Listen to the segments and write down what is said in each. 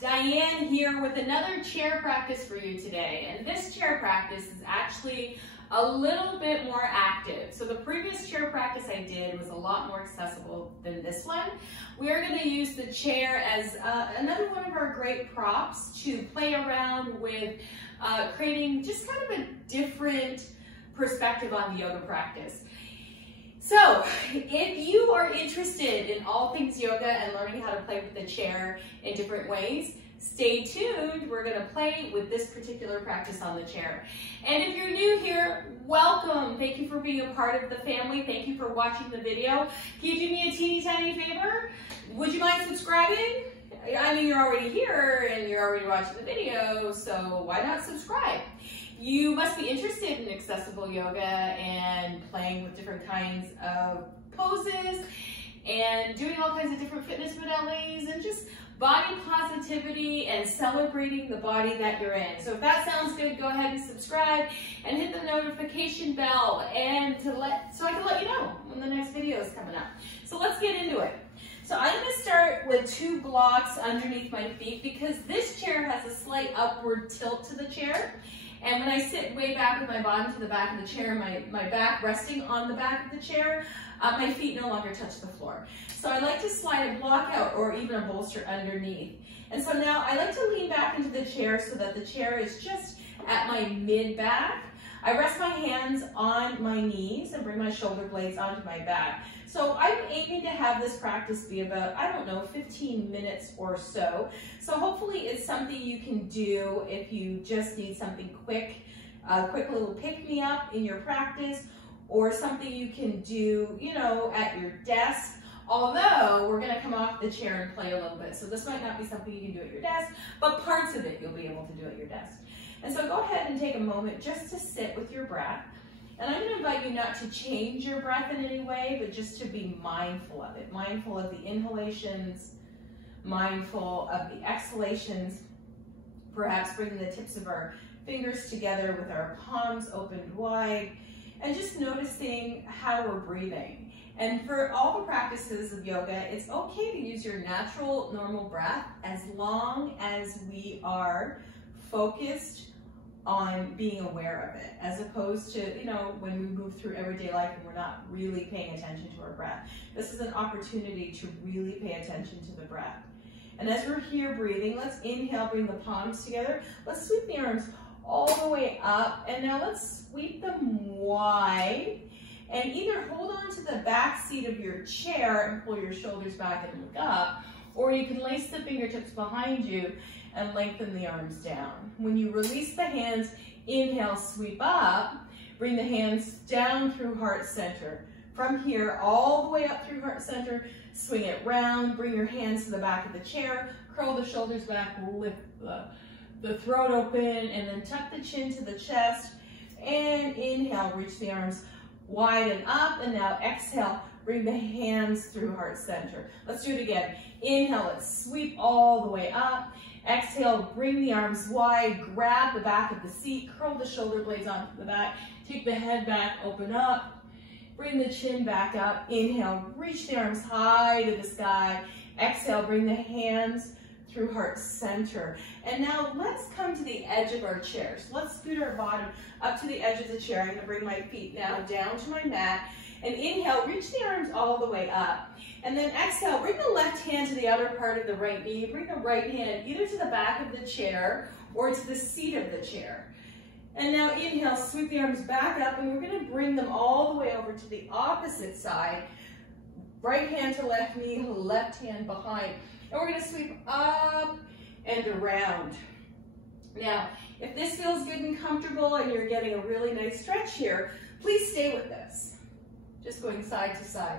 Diane here with another chair practice for you today. And this chair practice is actually a little bit more active. So the previous chair practice I did was a lot more accessible than this one. We are going to use the chair as another one of our great props to play around with creating just kind of a different perspective on the yoga practice. So, if you are interested in all things yoga and learning how to play with the chair in different ways, stay tuned. We're going to play with this particular practice on the chair. And if you're new here, welcome. Thank you for being a part of the family. Thank you for watching the video. Can you do me a teeny tiny favor? Would you mind subscribing? I mean, you're already here and you're already watching the video, so why not subscribe? You must be interested in accessible yoga and playing with different kinds of poses and doing all kinds of different fitness modalities and just body positivity and celebrating the body that you're in. So if that sounds good, go ahead and subscribe and hit the notification bell and so I can let you know when the next video is coming up. So let's get into it. So I'm going to start with 2 blocks underneath my feet because this chair has a slight upward tilt to the chair. And when I sit way back with my bottom to the back of the chair, my back resting on the back of the chair, my feet no longer touch the floor. So I like to slide a block out or even a bolster underneath. And so now I like to lean back into the chair so that the chair is just at my mid-back. I rest my hands on my knees and bring my shoulder blades onto my back. So I'm aiming to have this practice be about, 15 minutes or so. So hopefully it's something you can do if you just need something quick, a quick little pick-me-up in your practice, or something you can do, at your desk. Although we're going to come off the chair and play a little bit. So this might not be something you can do at your desk, but parts of it you'll be able to do at your desk. And so go ahead and take a moment just to sit with your breath. And I'm going to invite you not to change your breath in any way, but just to be mindful of it. Mindful of the inhalations, mindful of the exhalations, perhaps bringing the tips of our fingers together with our palms opened wide, and just noticing how we're breathing. And for all the practices of yoga, it's okay to use your natural, normal breath as long as we are focused on being aware of it, as opposed to, when we move through everyday life and we're not really paying attention to our breath. This is an opportunity to really pay attention to the breath. And as we're here breathing, let's inhale, bring the palms together. Let's sweep the arms all the way up, and now let's sweep them wide. And either hold on to the back seat of your chair and pull your shoulders back and look up, or you can lace the fingertips behind you and lengthen the arms down. When you release the hands, inhale, sweep up, bring the hands down through heart center. From here, all the way up through heart center, swing it round, bring your hands to the back of the chair, curl the shoulders back, lift the throat open, and then tuck the chin to the chest, and inhale, reach the arms wide and up, and now exhale, bring the hands through heart center. Let's do it again. Inhale, let's sweep all the way up. Exhale, bring the arms wide, grab the back of the seat, curl the shoulder blades onto the back, take the head back, open up, bring the chin back up. Inhale, reach the arms high to the sky. Exhale, bring the hands through heart center. And now let's come to the edge of our chairs. Let's scoot our bottom up to the edge of the chair. I'm going to bring my feet now down to my mat. And inhale, reach the arms all the way up. And then exhale, bring the left hand to the outer part of the right knee. Bring the right hand either to the back of the chair or to the seat of the chair. And now inhale, sweep the arms back up, and we're going to bring them all the way over to the opposite side. Right hand to left knee, left hand behind. And we're going to sweep up and around. Now, if this feels good and comfortable and you're getting a really nice stretch here, please stay with this. Just going side to side.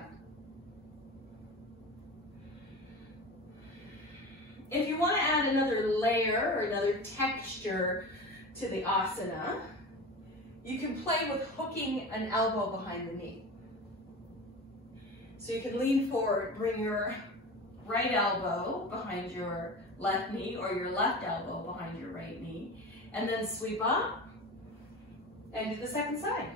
If you want to add another layer or another texture to the asana, you can play with hooking an elbow behind the knee. So you can lean forward, bring your right elbow behind your left knee or your left elbow behind your right knee, and then sweep up and do the second side.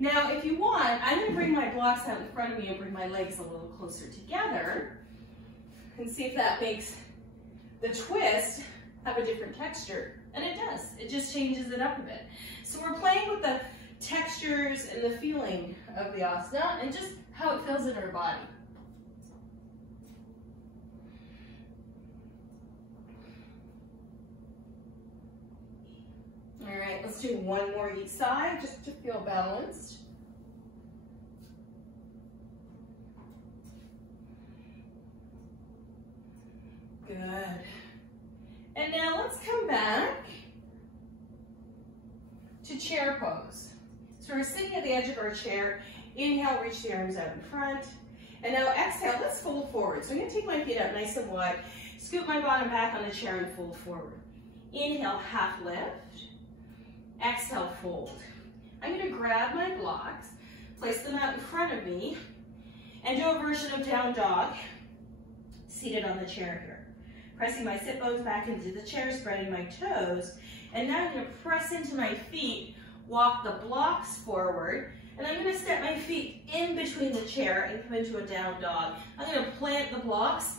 Now, if you want, I'm going to bring my blocks out in front of me and bring my legs a little closer together. and see if that makes the twist have a different texture. And it does. It just changes it up a bit. So we're playing with the textures and the feeling of the asana and just how it feels in our body. All right, let's do one more each side just to feel balanced. Good. And now let's come back to chair pose. So we're sitting at the edge of our chair. Inhale, reach the arms out in front. And now exhale, let's fold forward. So I'm gonna take my feet out nice and wide, scoop my bottom back on the chair and fold forward. Inhale, half lift. Exhale, fold. I'm gonna grab my blocks, place them out in front of me, and do a version of down dog, seated on the chair here. Pressing my sit bones back into the chair, spreading my toes, and now I'm gonna press into my feet, walk the blocks forward, and I'm gonna step my feet in between the chair and come into a down dog. I'm gonna plant the blocks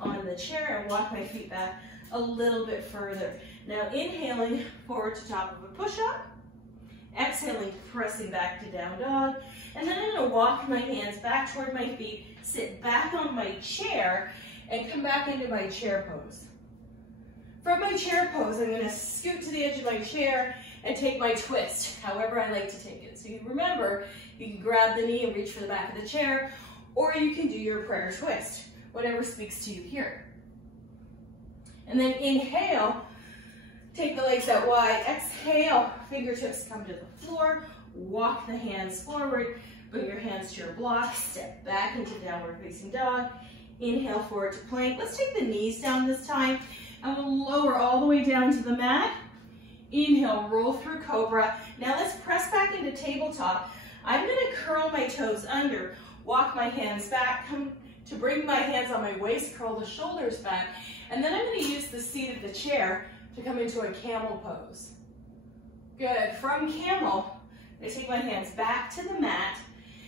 on the chair and walk my feet back a little bit further. Now inhaling forward to top of a push-up, exhaling, pressing back to down dog, and then I'm gonna walk my hands back toward my feet, sit back on my chair, and come back into my chair pose. From my chair pose, I'm gonna scoot to the edge of my chair and take my twist, however I like to take it. So you remember, you can grab the knee and reach for the back of the chair, or you can do your prayer twist, whatever speaks to you here. And then inhale, take the legs out wide. Exhale, fingertips come to the floor. Walk the hands forward. Bring your hands to your block. Step back into downward facing dog. Inhale forward to plank. Let's take the knees down this time. And we'll lower all the way down to the mat. Inhale, roll through cobra. Now let's press back into tabletop. I'm gonna curl my toes under. Walk my hands back. Come to bring my hands on my waist. Curl the shoulders back. And then I'm gonna use the seat of the chair to come into a camel pose. Good. From camel, I take my hands back to the mat.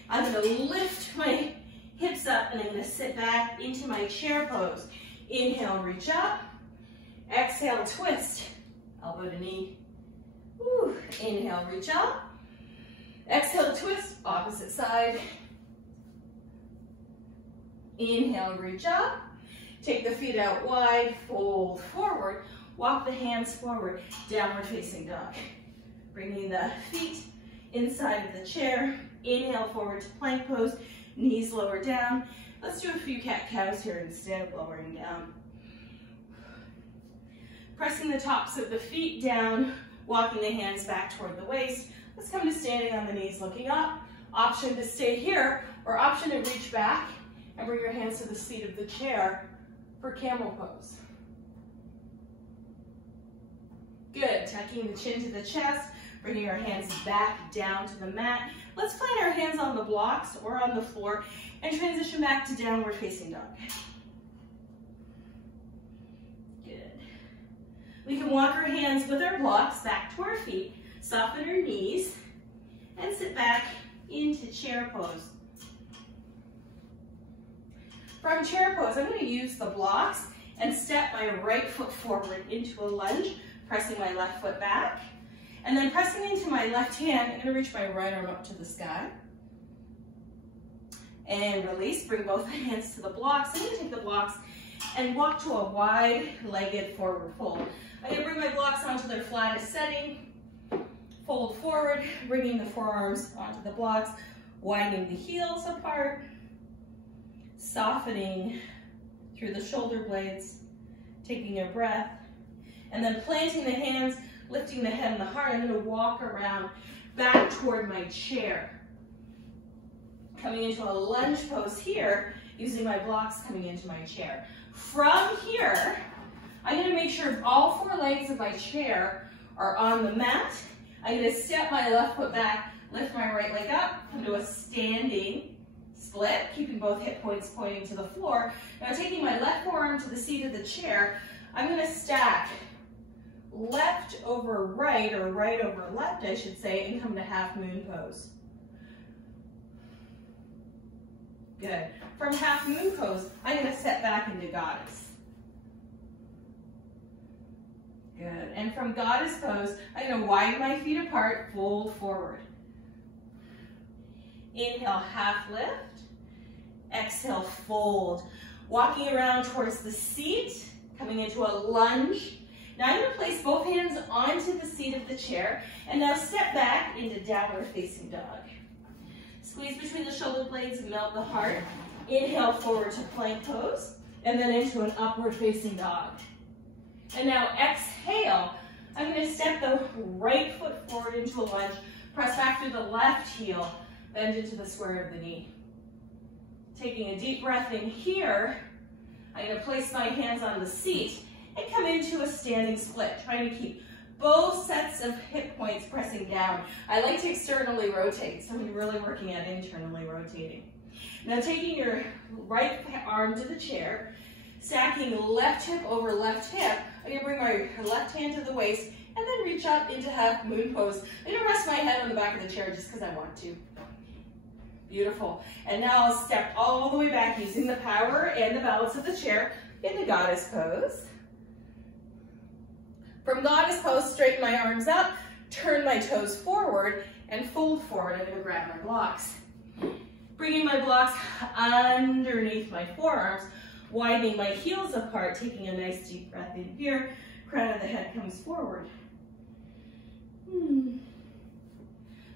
I'm going to lift my hips up and I'm going to sit back into my chair pose. Inhale, reach up. Exhale, twist. Elbow to knee. Woo. Inhale, reach up. Exhale, twist. Opposite side. Inhale, reach up. Take the feet out wide. Fold forward. Walk the hands forward, downward facing dog. Bringing the feet inside of the chair. Inhale forward to plank pose, knees lower down. Let's do a few cat-cows here instead of lowering down. Pressing the tops of the feet down, walking the hands back toward the waist. Let's come to standing on the knees, looking up. Option to stay here, or option to reach back and bring your hands to the seat of the chair for camel pose. Good, tucking the chin to the chest, bringing our hands back down to the mat. Let's plant our hands on the blocks or on the floor and transition back to downward facing dog. Good. We can walk our hands with our blocks back to our feet, soften our knees, and sit back into chair pose. From chair pose, I'm going to use the blocks and step my right foot forward into a lunge, pressing my left foot back, and then pressing into my left hand, I'm going to reach my right arm up to the sky. And release, bring both hands to the blocks. I'm going to take the blocks and walk to a wide-legged forward fold. I'm going to bring my blocks onto their flattest setting, fold forward, bringing the forearms onto the blocks, widening the heels apart, softening through the shoulder blades, taking a breath, and then planting the hands, lifting the head and the heart. I'm going to walk around back toward my chair. Coming into a lunge pose here, using my blocks coming into my chair. From here, I'm going to make sure all four legs of my chair are on the mat. I'm going to step my left foot back, lift my right leg up, come to a standing split, keeping both hip points pointing to the floor. Now taking my left forearm to the seat of the chair, I'm going to stack left over right, or right over left, I should say, and come to half moon pose. Good. From half moon pose, I'm going to step back into goddess. Good. And from goddess pose, I'm going to widen my feet apart, fold forward. Inhale, half lift. Exhale, fold. Walking around towards the seat, coming into a lunge. Now I'm going to place both hands onto the seat of the chair, and now step back into downward facing dog. Squeeze between the shoulder blades and melt the heart. Inhale, forward to plank pose, and then into an upward facing dog. And now exhale, I'm going to step the right foot forward into a lunge, press back through the left heel, bend into the square of the knee. Taking a deep breath in here, I'm going to place my hands on the seat and come into a standing split, trying to keep both sets of hip points pressing down. I like to externally rotate, so I'm really working at internally rotating. Now taking your right arm to the chair, stacking left hip over left hip, I'm going to bring my left hand to the waist and then reach up into half moon pose. I'm going to rest my head on the back of the chair just because I want to. Beautiful. And now I'll step all the way back using the power and the balance of the chair into goddess pose. From goddess pose, straighten my arms up, turn my toes forward, and fold forward. I'm going to grab my blocks. Bringing my blocks underneath my forearms, widening my heels apart, taking a nice deep breath in here. Crown of the head comes forward.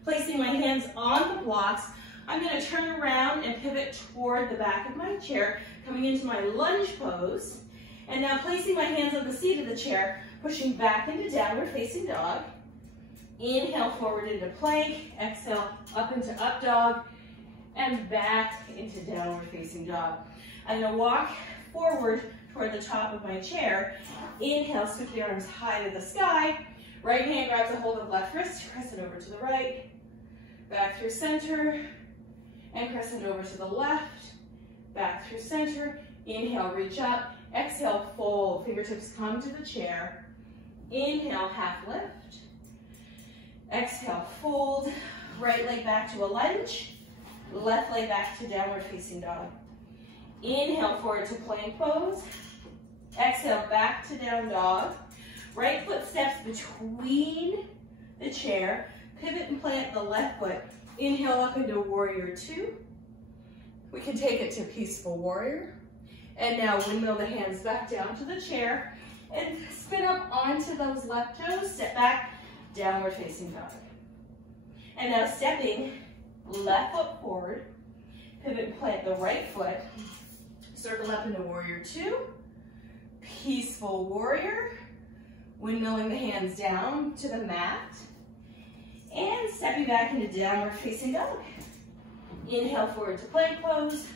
Placing my hands on the blocks, I'm going to turn around and pivot toward the back of my chair, coming into my lunge pose. And now placing my hands on the seat of the chair, pushing back into downward facing dog. Inhale forward into plank, exhale up into up dog, and back into downward facing dog. I'm going to walk forward toward the top of my chair. Inhale, sweep the arms high to the sky. Right hand grabs a hold of left wrist, press it over to the right, back through center, and press it over to the left, back through center. Inhale, reach up. Exhale, fold. Fingertips come to the chair. Inhale, half lift. Exhale, fold. Right leg back to a lunge. Left leg back to downward facing dog. Inhale, forward to plank pose. Exhale, back to down dog. Right foot steps between the chair. Pivot and plant the left foot. Inhale up into warrior two. We can take it to peaceful warrior. And now windmill the hands back down to the chair and spin up onto those left toes. Step back, downward facing dog. And now stepping left foot forward, pivot and plant the right foot, circle up into warrior two, peaceful warrior, windmilling the hands down to the mat, and stepping back into downward facing dog. Inhale forward to plank pose.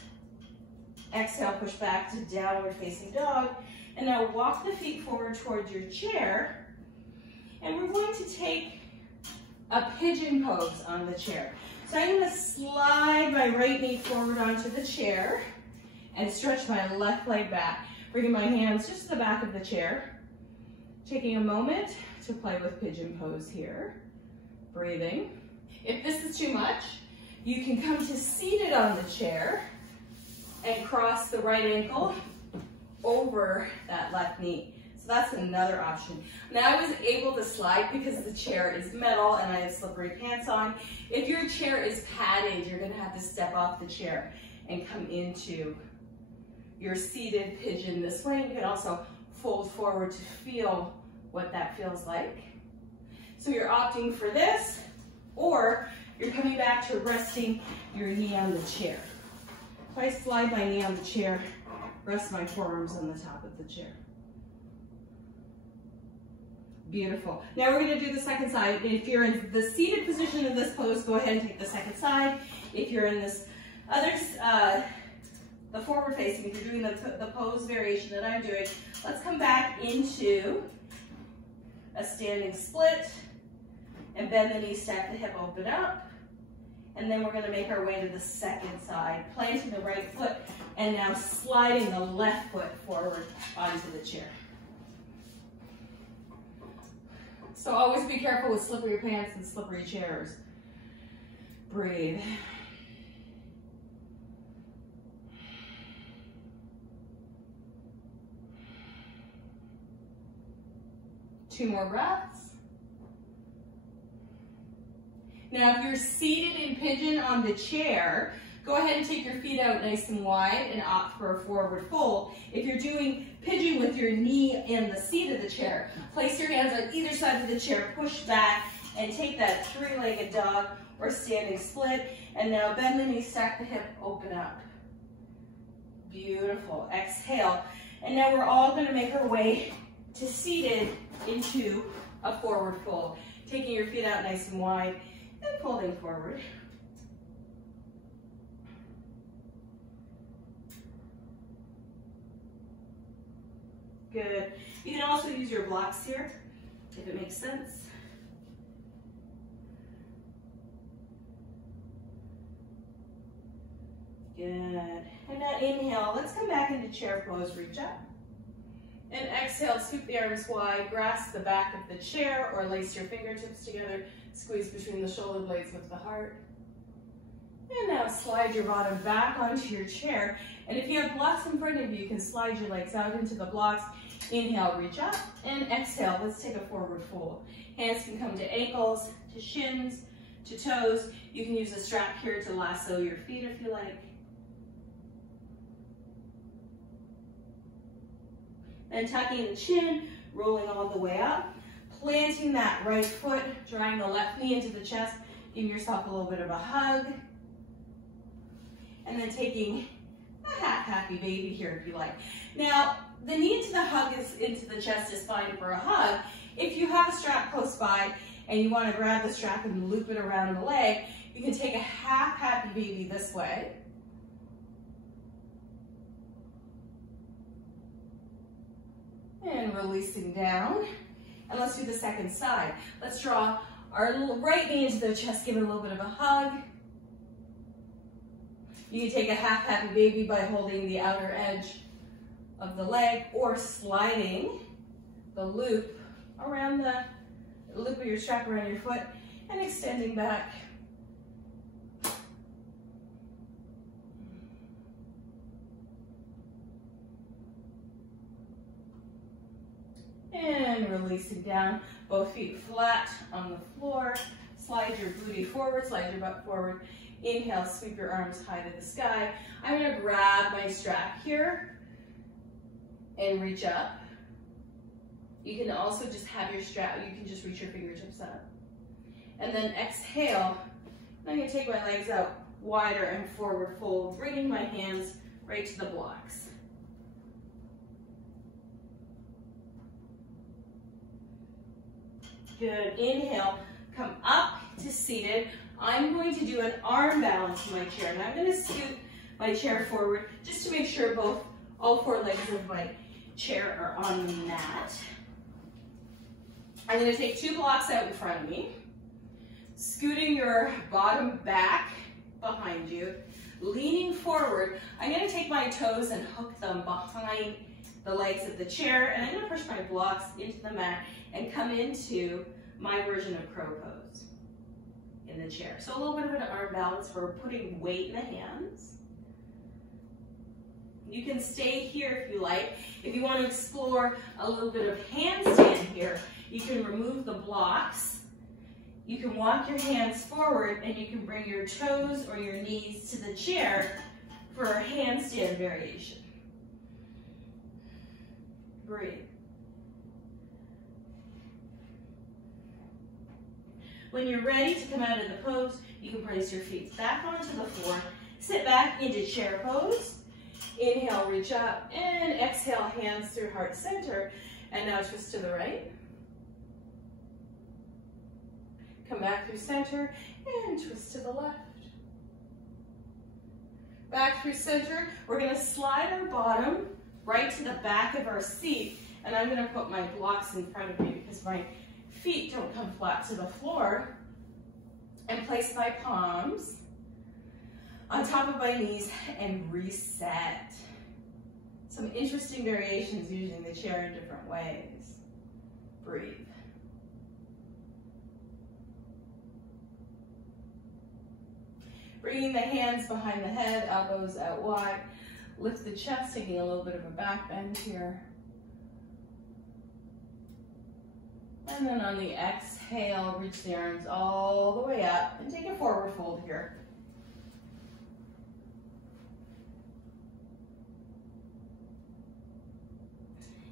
Exhale, push back to downward facing dog. And now walk the feet forward towards your chair. And we're going to take a pigeon pose on the chair. So I'm going to slide my right knee forward onto the chair and stretch my left leg back. Bringing my hands just to the back of the chair. Taking a moment to play with pigeon pose here. Breathing. If this is too much, you can come to seated on the chair and cross the right ankle over that left knee. So that's another option. Now I was able to slide because the chair is metal and I have slippery pants on. If your chair is padded, you're gonna have to step off the chair and come into your seated pigeon this way. You can also fold forward to feel what that feels like. So you're opting for this, or you're coming back to resting your knee on the chair. So I slide my knee on the chair, rest my forearms on the top of the chair. Beautiful. Now we're going to do the second side. If you're in the seated position of this pose, go ahead and take the second side. If you're in this other, the forward facing, if you're doing the pose variation that I'm doing, let's come back into a standing split and bend the knee, stack the hip, open up. And then we're going to make our way to the second side, planting the right foot, and now sliding the left foot forward onto the chair. So always be careful with slippery pants and slippery chairs. Breathe. 2 more breaths. Now, if you're seated in pigeon on the chair, go ahead and take your feet out nice and wide and opt for a forward fold. If you're doing pigeon with your knee in the seat of the chair, place your hands on either side of the chair, push back, and take that 3-legged dog or standing split. And now bend the knee, stack the hip, open up. Beautiful. Exhale. And now we're all going to make our way to seated into a forward fold. Taking your feet out nice and wide and folding forward. Good. You can also use your blocks here, if it makes sense. Good. And now inhale, let's come back into chair pose, reach up. And exhale, sweep the arms wide, grasp the back of the chair or lace your fingertips together, squeeze between the shoulder blades with the heart. And now slide your bottom back onto your chair. And if you have blocks in front of you, you can slide your legs out into the blocks. Inhale, reach up, and exhale, let's take a forward fold. Hands can come to ankles, to shins, to toes. You can use a strap here to lasso your feet if you like. And tucking the chin, rolling all the way up, planting that right foot, drawing the left knee into the chest, giving yourself a little bit of a hug. And then taking a happy baby here if you like. Now, the knee to the hug is into the chest is fine for a hug. If you have a strap close by and you want to grab the strap and loop it around the leg, you can take a happy baby this way. And releasing down. And let's do the second side. Let's draw our right knee into the chest, give it a little bit of a hug. You can take a happy baby by holding the outer edge of the leg or sliding the loop around the loop of your strap around your foot and extending back. And releasing down, both feet flat on the floor. Slide your booty forward, slide your butt forward. Inhale, sweep your arms high to the sky. I'm going to grab my strap here and reach up. You can also just have your strap, you can just reach your fingertips up. And then exhale. I'm going to take my legs out wider and forward fold, bringing my hands right to the blocks. Good. Inhale, come up to seated. I'm going to do an arm balance in my chair, and I'm going to scoot my chair forward just to make sure all 4 legs of my chair are on the mat. I'm going to take 2 blocks out in front of me, scooting your bottom back behind you, leaning forward. I'm going to take my toes and hook them behind the legs of the chair, and I'm going to push my blocks into the mat and come into my version of crow pose in the chair. So a little bit of an arm balance for putting weight in the hands. You can stay here if you like. If you want to explore a little bit of handstand here, you can remove the blocks. You can walk your hands forward and you can bring your toes or your knees to the chair for a handstand variation. Breathe. When you're ready to come out of the pose, you can place your feet back onto the floor, sit back into chair pose. Inhale, reach up, and exhale, hands through heart center. And now twist to the right. Come back through center, and twist to the left. Back through center, we're gonna slide our bottom right to the back of our seat, and I'm gonna put my blocks in front of me because my feet don't come flat to the floor, and place my palms on top of my knees and reset. Some interesting variations using the chair in different ways. Breathe. Bringing the hands behind the head, elbows out wide. Lift the chest, taking a little bit of a back bend here. And then on the exhale, reach the arms all the way up and take a forward fold here.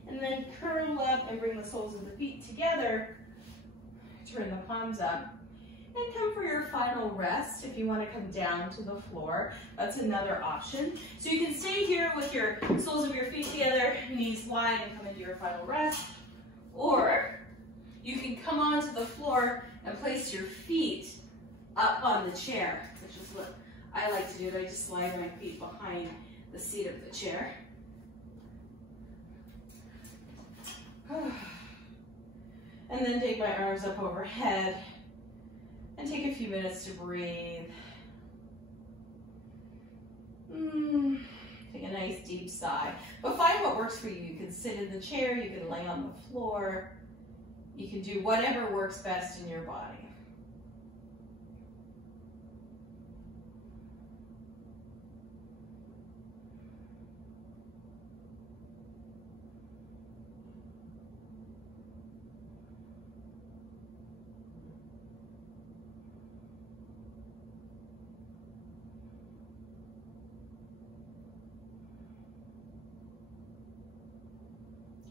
And then curl up and bring the soles of the feet together. Turn the palms up. And come for your final rest. If you want to come down to the floor, that's another option. So you can stay here with your soles of your feet together, knees wide, and come into your final rest. Or you can come onto the floor and place your feet up on the chair, which is what I like to do. I just slide my feet behind the seat of the chair. And then take my arms up overhead and take a few minutes to breathe. Take a nice deep sigh. But find what works for you. You can sit in the chair, you can lay on the floor, you can do whatever works best in your body.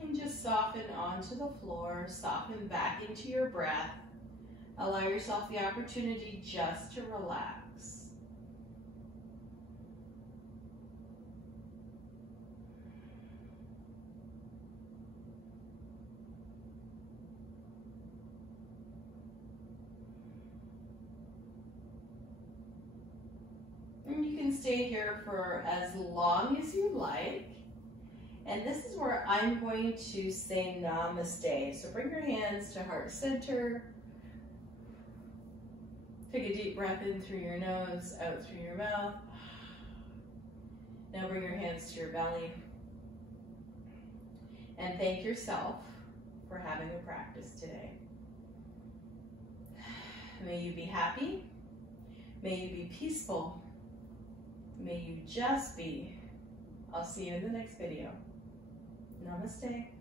And just soften onto the floor, soften back into your breath. Allow yourself the opportunity just to relax. And you can stay here for as long as you like. And this is where I'm going to say namaste. So bring your hands to heart center. Take a deep breath in through your nose, out through your mouth. Now bring your hands to your belly. And thank yourself for having a practice today. May you be happy. May you be peaceful. May you just be. I'll see you in the next video. Namaste.